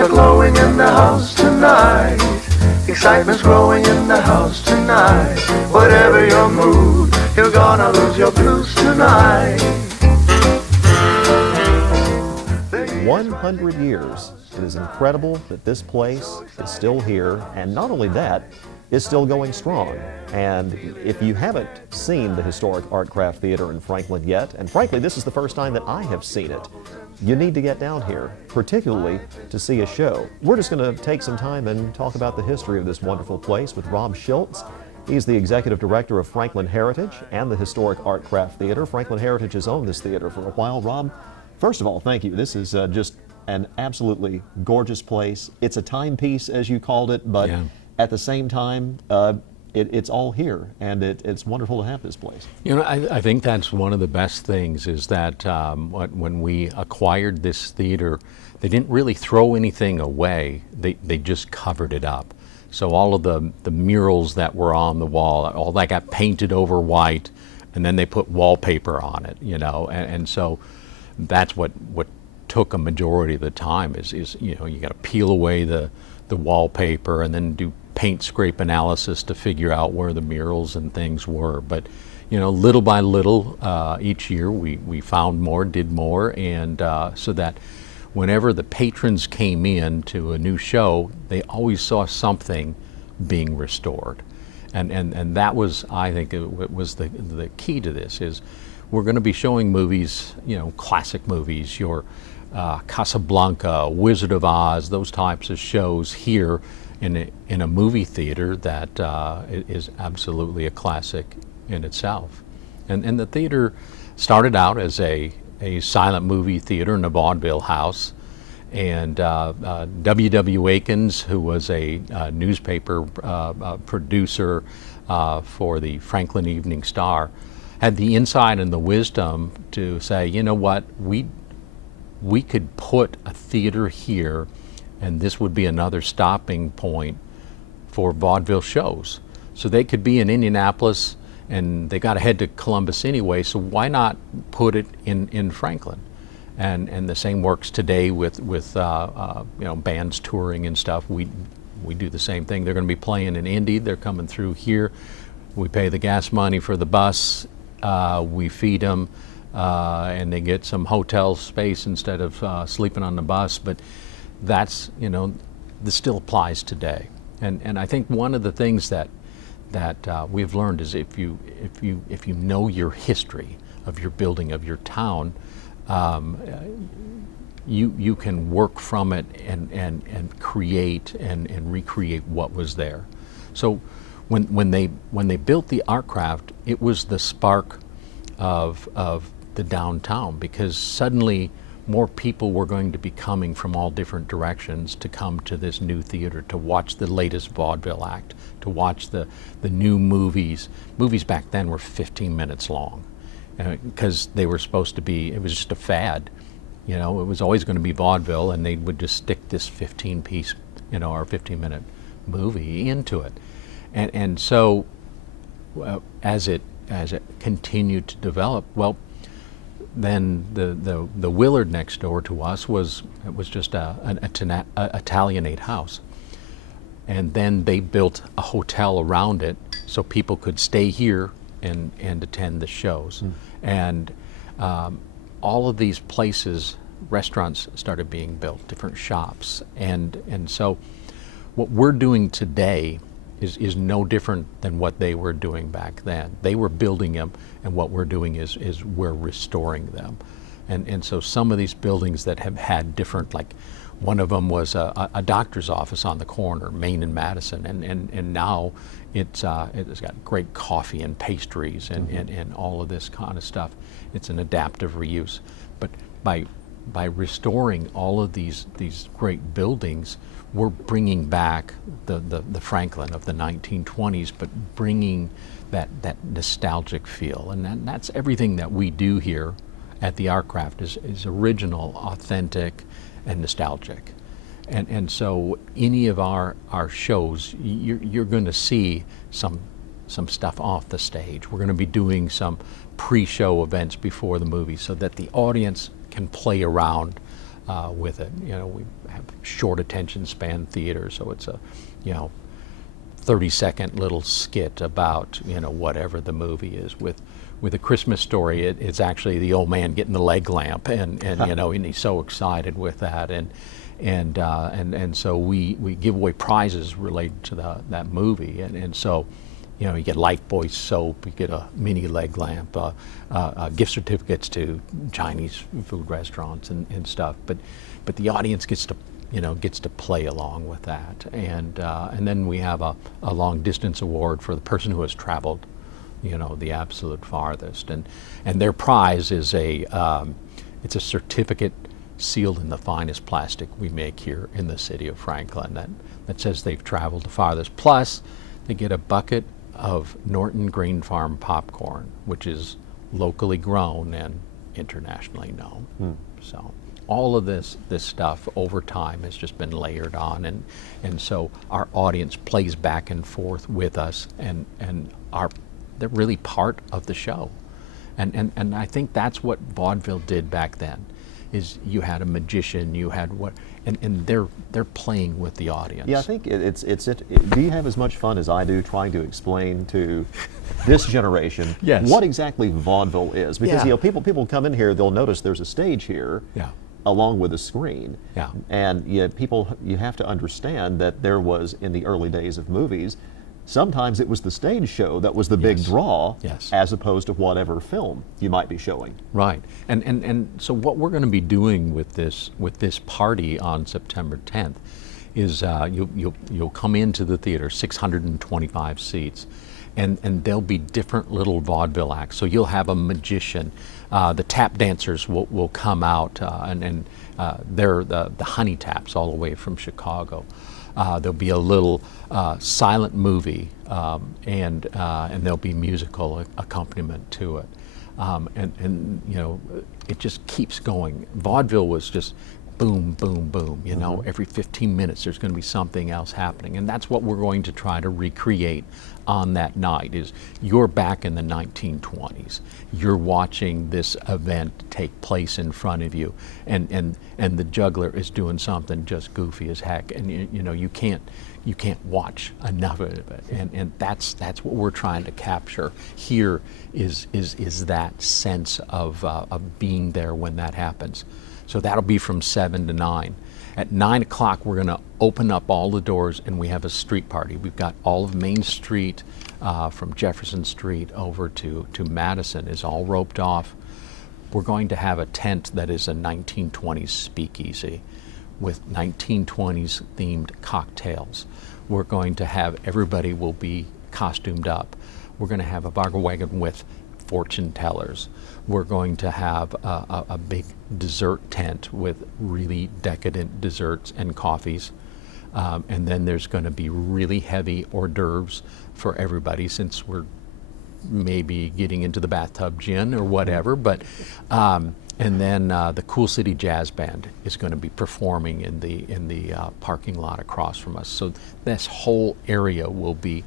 Lights are glowing in the house tonight. Excitement's growing in the house tonight. Whatever your mood, you're gonna lose your blues tonight. 100 years. It is incredible that this place is still here, and not only that, is still going strong. And if you haven't seen the historic Artcraft Theater in Franklin yet, and frankly, this is the first time that I have seen it, you need to get down here, particularly to see a show. We're just going to take some time and talk about the history of this wonderful place with Rob Schultz. He's the executive director of Franklin Heritage and the historic Artcraft Theater. Franklin Heritage has owned this theater for a while. Rob, first of all, thank you. This is just an absolutely gorgeous place. It's a timepiece, as you called it, but at the same time, it's all here, and it's wonderful to have this place. You know, I think that's one of the best things is that when we acquired this theater, they didn't really throw anything away. They just covered it up. So all of the murals that were on the wall, all that got painted over white, and then they put wallpaper on it, you know, and so that's what took a majority of the time is you know, you got to peel away the wallpaper and then do paint scrape analysis to figure out where the murals and things were. But you know, little by little, each year we found more, did more, and so that whenever the patrons came in to a new show, they always saw something being restored. And that was, I think, it was the key to this is we're going to be showing movies, you know, classic movies, your Casablanca, Wizard of Oz, those types of shows here in a movie theater that is absolutely a classic in itself. And the theater started out as a silent movie theater in a vaudeville house. And W.W. Akins, who was a newspaper producer for the Franklin Evening Star, had the insight and the wisdom to say, you know what, we could put a theater here, and this would be another stopping point for vaudeville shows. So they could be in Indianapolis, and they got to head to Columbus anyway, so why not put it in Franklin? And the same works today with you know, bands touring and stuff. We do the same thing. They're going to be playing in Indy. They're coming through here. We pay the gas money for the bus. We feed them, and they get some hotel space instead of sleeping on the bus. But that's, you know, this still applies today. And I think one of the things that we've learned is if you know your history of your building, of your town, you can work from it and create and recreate what was there. So when they built the Artcraft, it was the spark of the downtown, because suddenly more people were going to be coming from all different directions to come to this new theater, to watch the latest vaudeville act, to watch the new movies. Movies back then were 15 minutes long, because they were supposed to be, it was just a fad. You know, it was always going to be vaudeville, and they would just stick this 15-piece, you know, or 15-minute movie into it. And so as it continued to develop, well, then the Willard next door to us was just an Italianate house. And then they built a hotel around it so people could stay here and attend the shows. And all of these places, restaurants started being built, different shops. And so what we're doing today is no different than what they were doing back then. They were building them, and what we're doing is we're restoring them. And so some of these buildings that have had different, like one of them was a doctor's office on the corner, Main and Madison, and now it's got great coffee and pastries and all of this kind of stuff. It's an adaptive reuse. But by restoring all of these great buildings, we're bringing back the Franklin of the 1920s, but bringing that nostalgic feel. And that's everything that we do here at the Artcraft is original, authentic, and nostalgic. And so any of our shows, you're going to see some stuff off the stage. We're going to be doing some pre-show events before the movie so that the audience can play around with it. You know, we have short attention span theater, so it's a, you know, 30-second little skit about, you know, whatever the movie is. With A Christmas Story, it's actually the old man getting the leg lamp, and you know, and he's so excited with that, and so we give away prizes related to that movie, and so, you know, you get Lifebuoy soap, you get a mini leg lamp, gift certificates to Chinese food restaurants and stuff, but the audience gets to play along with that, and then we have a long distance award for the person who has traveled, you know, the absolute farthest, and their prize is it's a certificate sealed in the finest plastic we make here in the city of Franklin that says they've traveled the farthest. Plus, they get a bucket of Norton Green Farm popcorn, which is locally grown and internationally known. So all of this stuff over time has just been layered on, and so our audience plays back and forth with us, and they're really part of the show, and I think that's what vaudeville did back then. Is you had a magician, you had and they're playing with the audience. Yeah, I think do you have as much fun as I do trying to explain to this generation Yes. what exactly vaudeville is? Because Yeah. you know, people come in here, they'll notice there's a stage here. Yeah. Along with a screen. Yeah. And you have to understand that there was, in the early days of movies, sometimes it was the stage show that was the big Yes. draw, Yes. as opposed to whatever film you might be showing. Right, and so what we're going to be doing with this party on September 10th is you'll come into the theater, 625 seats, and there'll be different little vaudeville acts. So you'll have a magician, the tap dancers will come out, and they're the honey taps all the way from Chicago. There'll be a little silent movie, and there'll be musical accompaniment to it, and you know, it just keeps going. Vaudeville was just boom, boom, boom. You know, every 15 minutes there's going to be something else happening, and that's what we're going to try to recreate on that night. Is you're back in the 1920s. You're watching this event take place in front of you, and the juggler is doing something just goofy as heck, and you know, you can't watch enough of it, and that's what we're trying to capture here. Is that sense of being there when that happens. So that'll be from 7 to 9. At 9 o'clock, we're going to open up all the doors, and we have a street party. We've got all of Main Street from Jefferson Street over to Madison is all roped off. We're going to have a tent that is a 1920s speakeasy with 1920s themed cocktails. We're going to have, everybody will be costumed up. We're going to have a bargain wagon with fortune tellers. We're going to have a big dessert tent with really decadent desserts and coffees. And then there's going to be really heavy hors d'oeuvres for everybody, since we're maybe getting into the bathtub gin or whatever. But and then the Cool City Jazz Band is going to be performing in the parking lot across from us. So this whole area will be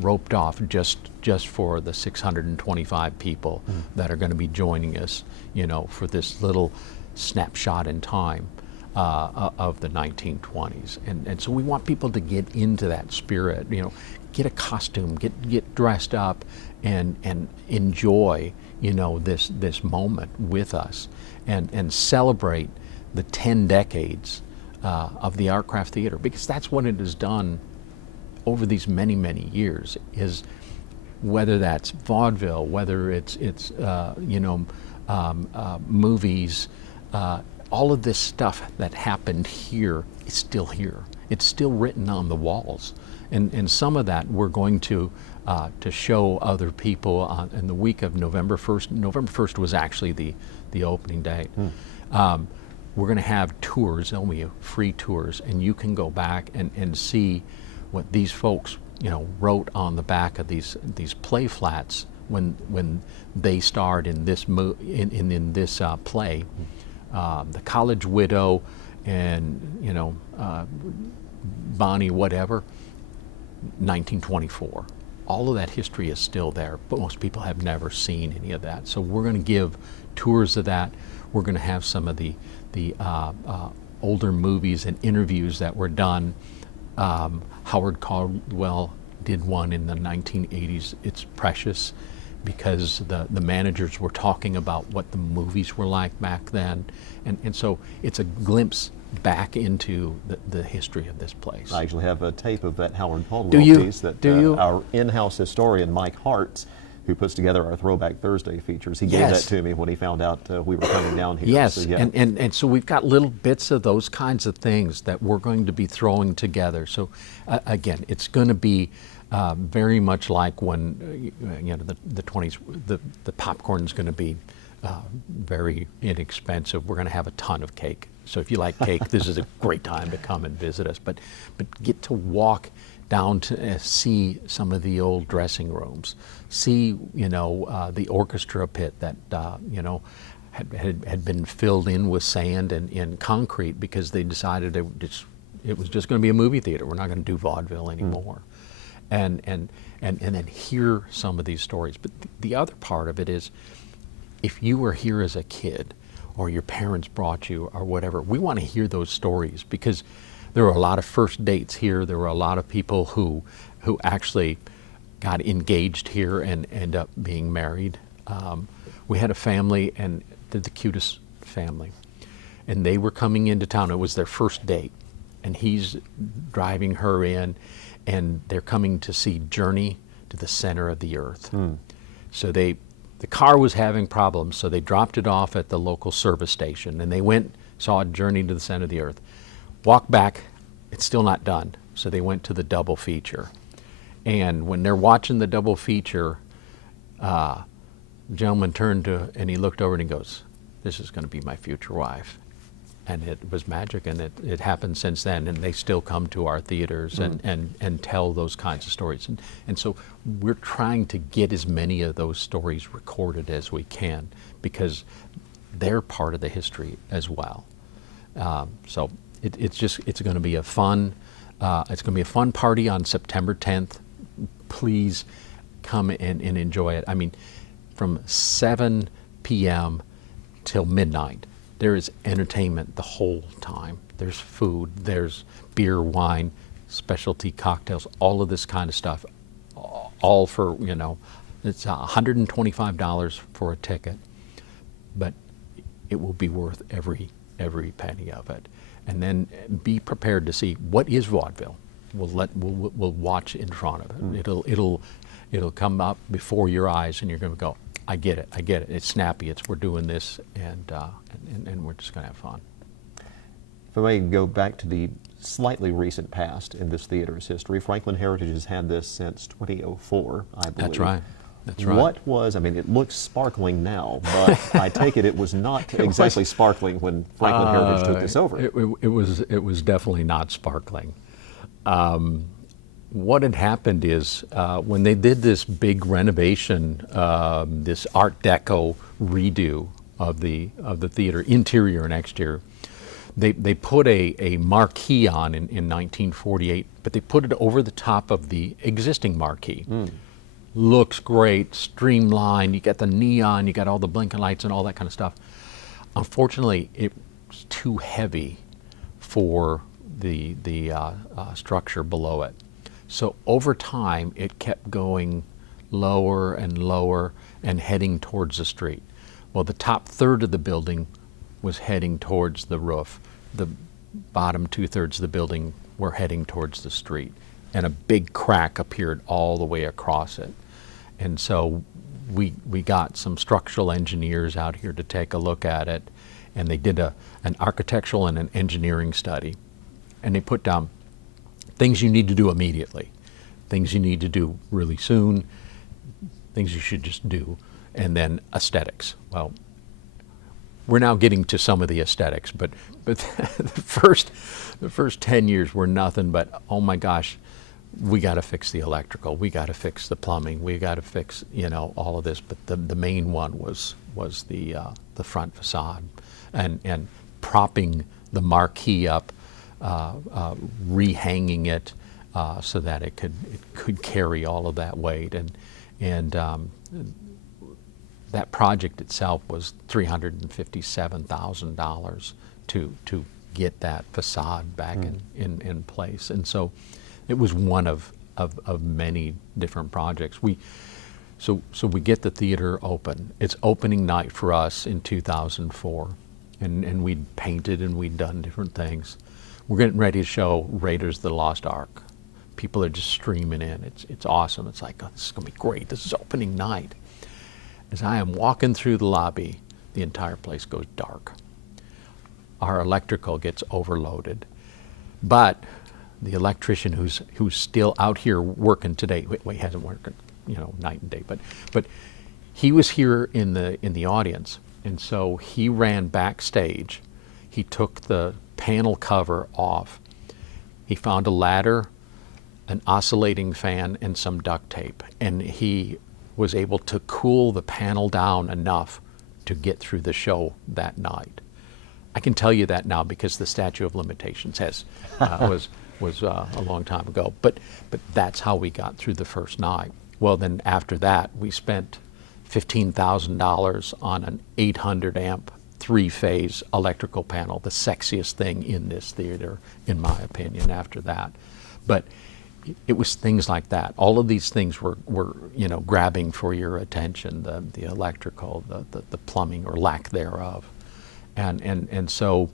roped off just for the 625 people that are going to be joining us, you know, for this little snapshot in time of the 1920s. And so we want people to get into that spirit, you know, get a costume, get dressed up, and enjoy, you know, this moment with us, and celebrate the 10 decades of the Artcraft Theater, because that's what it has done over these many, many years. Is whether that's vaudeville, whether it's you know, movies, all of this stuff that happened here is still here. It's still written on the walls, and some of that we're going to show other people in the week of November 1st. November 1st was actually the opening date. We're going to have tours. There'll be free tours, and you can go back and see what these folks, you know, wrote on the back of these play flats when they starred in this in this play. The College Widow, and you know, Bonnie whatever, 1924. All of that history is still there, but most people have never seen any of that. So we're going to give tours of that. We're going to have some of the older movies and interviews that were done. Howard Caldwell did one in the 1980s. It's precious because the managers were talking about what the movies were like back then. And so it's a glimpse back into the history of this place. I actually have a tape of that Howard Caldwell piece that our in-house historian, Mike Hartz, who puts together our Throwback Thursday features, he gave that to me when he found out we were coming down here. Yes, So, yeah. and so we've got little bits of those kinds of things that we're going to be throwing together. So again, it's going to be very much like when the 20s, the popcorn's going to be very inexpensive. We're going to have a ton of cake. So if you like cake, this is a great time to come and visit us. But get to walk down to see some of the old dressing rooms, see the orchestra pit that had been filled in with sand and concrete because they decided it was just going to be a movie theater. We're not going to do vaudeville anymore. And then hear some of these stories. But the other part of it is, if you were here as a kid, or your parents brought you, or whatever, we want to hear those stories because there were a lot of first dates here. There were a lot of people who actually got engaged here and end up being married. We had a family, and they're the cutest family, and they were coming into town. It was their first date, and he's driving her in, and they're coming to see Journey to the Center of the Earth. So the car was having problems, so they dropped it off at the local service station, and they went, saw Journey to the Center of the Earth. Walked back, it's still not done, so they went to the double feature. And when they're watching the double feature, the gentleman turned and he looked over and he goes, "This is going to be my future wife." And it was magic, and it happened since then, and they still come to our theaters and tell those kinds of stories. And so we're trying to get as many of those stories recorded as we can because they're part of the history as well. So it's going to be a fun party on September 10th. Please come and enjoy it. I mean, from 7 p.m. till midnight. There is entertainment the whole time. There's food, there's beer, wine, specialty cocktails, all of this kind of stuff, all for, it's $125 for a ticket, but it will be worth every penny of it. And then be prepared to see what is vaudeville. We'll watch in front of it. It'll come up before your eyes, and you're going to go, I get it. It's snappy. We're doing this, and we're just going to have fun. If I may go back to the slightly recent past in this theater's history, Franklin Heritage has had this since 2004, I believe. That's right. What was, it looks sparkling now, but I take it was not exactly sparkling when Franklin Heritage took this over. It was definitely not sparkling. What had happened is when they did this big renovation, this Art Deco redo of the theater, interior and exterior, they put a marquee on in 1948, but they put it over the top of the existing marquee. Looks great, streamlined, you got the neon, you got all the blinking lights and all that kind of stuff. Unfortunately, it was too heavy for the structure below it. So over time, it kept going lower and lower and heading towards the street. Well, the top third of the building was heading towards the roof. The bottom 2/3 of the building were heading towards the street. And a big crack appeared all the way across it. And so we got some structural engineers out here to take a look at it. And they did an architectural and an engineering study. And they put down things you need to do immediately, things you need to do really soon, things you should just do, and then aesthetics. Well, we're now getting to some of the aesthetics, but the first 10 years were nothing but, oh my gosh, we got to fix the electrical, we got to fix the plumbing, we got to fix all of this. But the main one was the front facade, and propping the marquee up, rehanging it so that it could carry all of that weight, and that project itself was $357,000 to get that facade back in place. And so it was one of many different projects. So we get the theater open. It's opening night for us in 2004, and we'd painted and we'd done different things. We're getting ready to show Raiders of the Lost Ark. People are just streaming in. It's awesome. It's like, oh, this is gonna be great. This is opening night. As I am walking through the lobby, the entire place goes dark. Our electrical gets overloaded, but the electrician who's still out here working today, he hasn't worked, night and day, but he was here in the audience, and so he ran backstage. He took the panel cover off. He found a ladder, an oscillating fan, and some duct tape, and he was able to cool the panel down enough to get through the show that night. I can tell you that now because the statute of limitations was a long time ago. But that's how we got through the first night. Well, then after that, we spent $15,000 on an 800 amp, 3-phase electrical panel, the sexiest thing in this theater, in my opinion, after that. But it was things like that. All of these things were grabbing for your attention, the electrical, the plumbing or lack thereof. And so,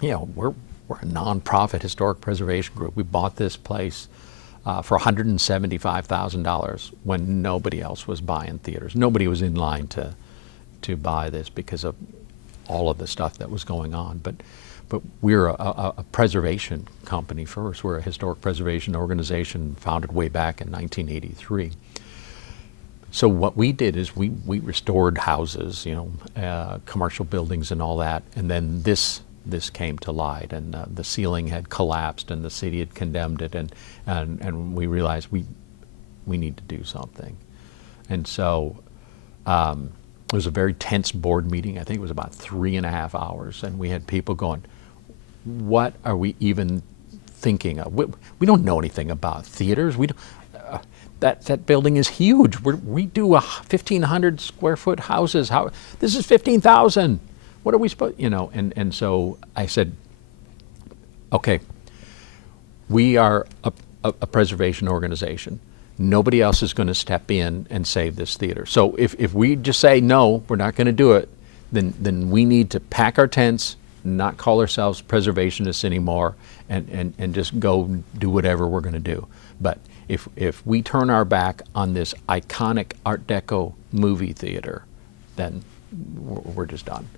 we're a nonprofit historic preservation group. We bought this place for $175,000 when nobody else was buying theaters. Nobody was in line to buy this because of all of the stuff that was going on. But we're a preservation company first. We're a historic preservation organization founded way back in 1983. So what we did is we restored houses, commercial buildings and all that, and then this came to light, and the ceiling had collapsed, and the city had condemned it, and we realized we need to do something, and so it was a very tense board meeting. I think it was about 3.5 hours, and we had people going, "What are we even thinking of? We don't know anything about theaters. We don't." That building is huge. We do 1,500 square foot houses. This is 15,000. What are we supposed, And so I said, okay, we are a preservation organization. Nobody else is going to step in and save this theater. So if we just say no, we're not going to do it, then we need to pack our tents, not call ourselves preservationists anymore, and just go do whatever we're going to do. But if we turn our back on this iconic Art Deco movie theater, then we're just done.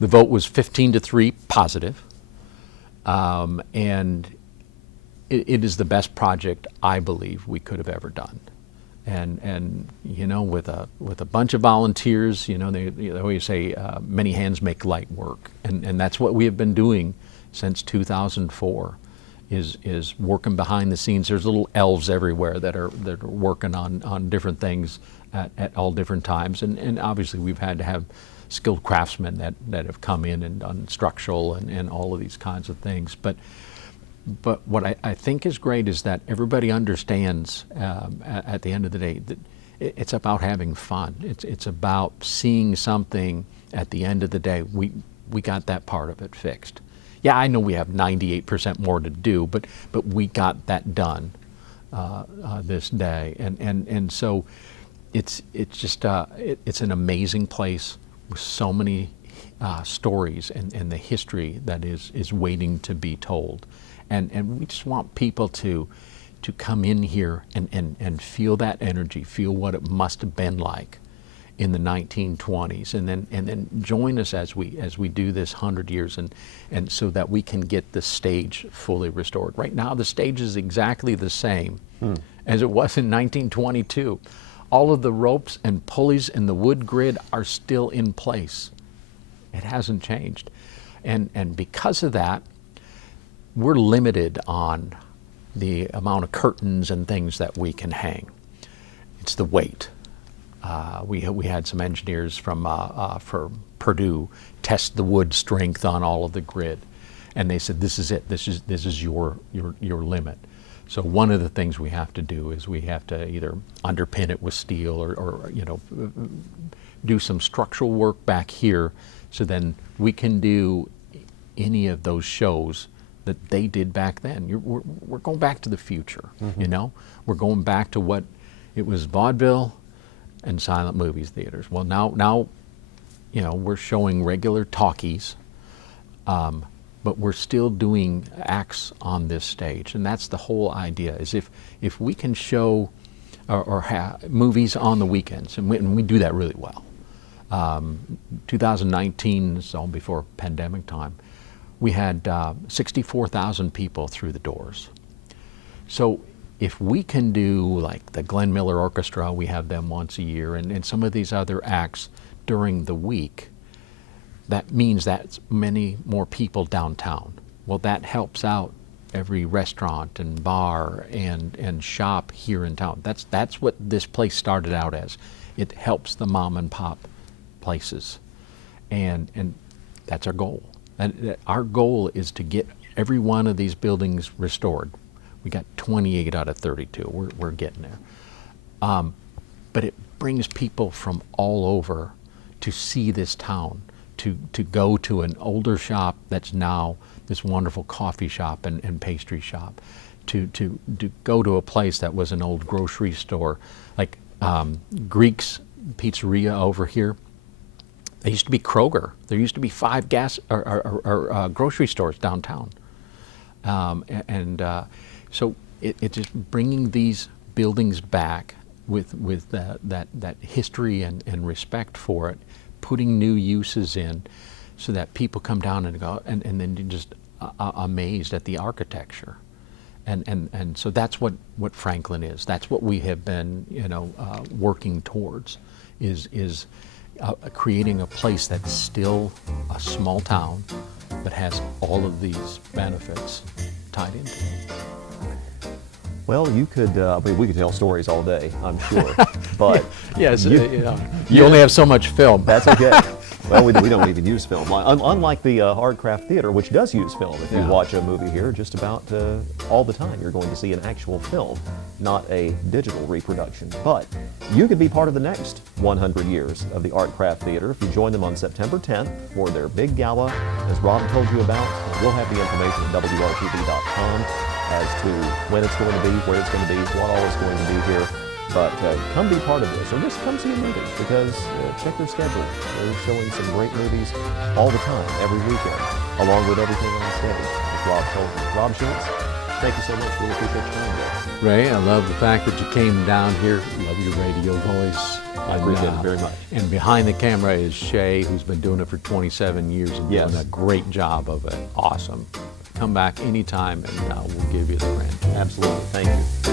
The vote was 15-3 positive, and it is the best project I believe we could have ever done. And with a bunch of volunteers, they always say many hands make light work, and that's what we have been doing since 2004. Is working behind the scenes. There's little elves everywhere that are working on different things at all different times, and obviously we've had to have skilled craftsmen that have come in and done structural and all of these kinds of things. But what I think is great is that everybody understands at the end of the day that it's about having fun. It's about seeing something at the end of the day. We got that part of it fixed. Yeah, I know we have 98% more to do, but we got that done this day, and so it's just it's an amazing place with so many stories and the history that is waiting to be told, and we just want people to come in here and feel that energy, feel what it must have been like in the 1920s, and then join us as we do this 100 years, and so that we can get the stage fully restored. Right now, the stage is exactly the same as it was in 1922. All of the ropes and pulleys and the wood grid are still in place. It hasn't changed, and because of that, we're limited on the amount of curtains and things that we can hang. It's the weight. We had some engineers from Purdue test the wood strength on all of the grid, and they said this is it. This is your limit. So one of the things we have to do is we have to either underpin it with steel or you know, do some structural work back here, so then we can do any of those shows that they did back then. We're going back to the future, you know? We're going back to what it was, vaudeville and silent movies theaters. Well, now you know, we're showing regular talkies, but we're still doing acts on this stage. And that's the whole idea, is if we can show or have movies on the weekends, and we do that really well. 2019, is all before pandemic time, we had 64,000 people through the doors. So if we can do like the Glenn Miller Orchestra, we have them once a year, and some of these other acts during the week, that means that's many more people downtown. Well, that helps out every restaurant and bar and shop here in town. That's what this place started out as. It helps the mom and pop places, and that's our goal. And our goal is to get every one of these buildings restored. We got 28 out of 32. We're getting there. But it brings people from all over to see this town, to go to an older shop that's now this wonderful coffee shop and pastry shop, to go to a place that was an old grocery store, like Greek's Pizzeria over here. They used to be Kroger. There used to be 5 grocery stores downtown. So it's just bringing these buildings back with that history and respect for it, putting new uses in, so that people come down and go and then you're just amazed at the architecture. And so that's what Franklin is. That's what we have been, you know, working towards, is creating a place that's still a small town, but has all of these benefits tied into it. Well, you could, I mean, we could tell stories all day, I'm sure, but yes, you only have so much film. that's okay. Well, we don't even use film. Unlike the Artcraft Theater, which does use film. If you watch a movie here, just about all the time, you're going to see an actual film, not a digital reproduction. But you could be part of the next 100 years of the Artcraft Theater if you join them on September 10th for their big gala, as Rob told you about. We'll have the information at WRTV.com as to when it's going to be, where it's going to be, what all is going to be here. But come be part of this, or just come see a movie, because check their schedule. They're showing some great movies all the time, every weekend, along with everything on stage, as Rob told me. Rob Schultz, thank you so much. Really appreciate your time today. Ray, I love the fact that you came down here. Love your radio voice. I appreciate it very much. And behind the camera is Shay, who's been doing it for 27 years and doing a great job of it. Awesome. Come back anytime and we'll give you the grant. Absolutely. Thank you.